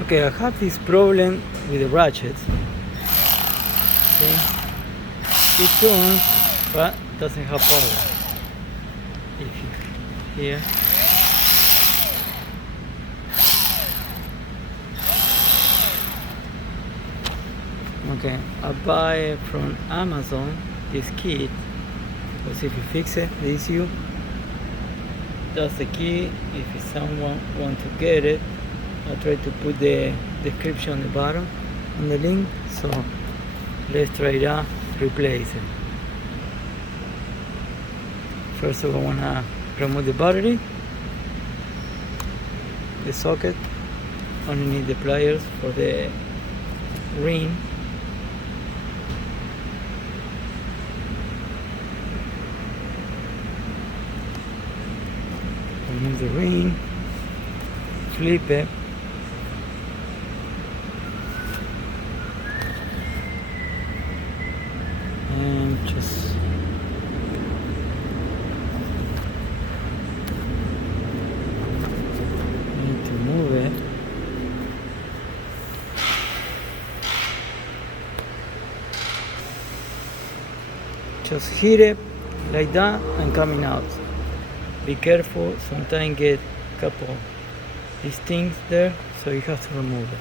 Okay, I have this problem with the ratchet. See? It turns but doesn't have power. If you here. Okay, I buy from Amazon this kit. Because if you fix it, this you. That's the key. If someone want to get it, I try to put the description on the bottom on the link. So let's try that. Replace it. First of all, I wanna remove the battery, the socket. Only need the pliers for the ring. Remove the ring, flip it, and just need to move it. Just hit it like that and coming out. Be careful, sometimes get a couple these things there, so you have to remove it.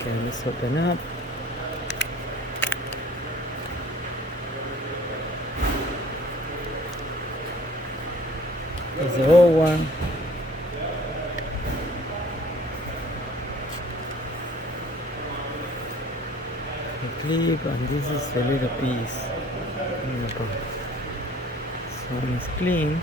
Okay, let's open up. It's the old one. The clip, and this is a little piece. So when it's clean,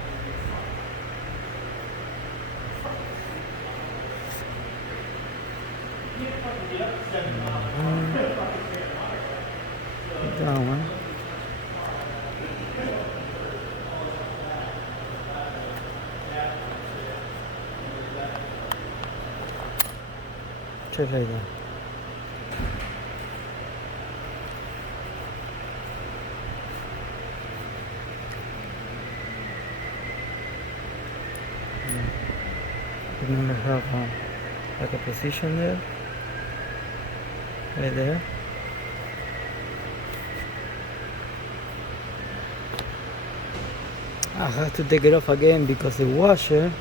that one. Just like that. You're gonna have like a position there, right there. I have to take it off again because the washer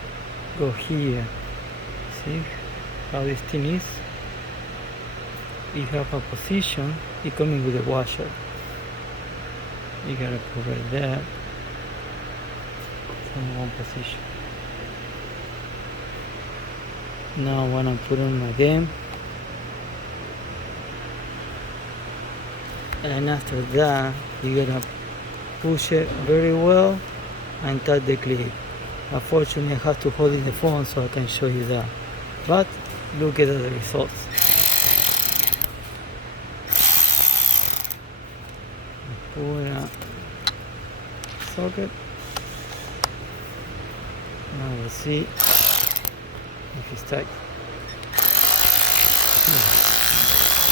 go here. See how this thing is? You have a position, it coming with the washer. You gotta put right there. In one position. Now when I put them again, and after that you gotta push it very well and touch the clip. Unfortunately I have to hold in the phone so I can show you that, but look at the results. Pull out socket. Now we'll see if it's tight.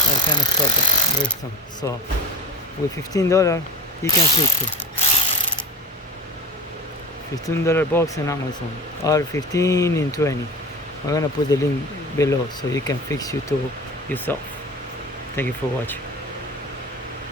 I kind of socket, very strong. So with $15 you can fix it. $15 box in Amazon, or 15 and 20. I'm gonna put the link below so you can fix YouTube yourself. Thank you for watching.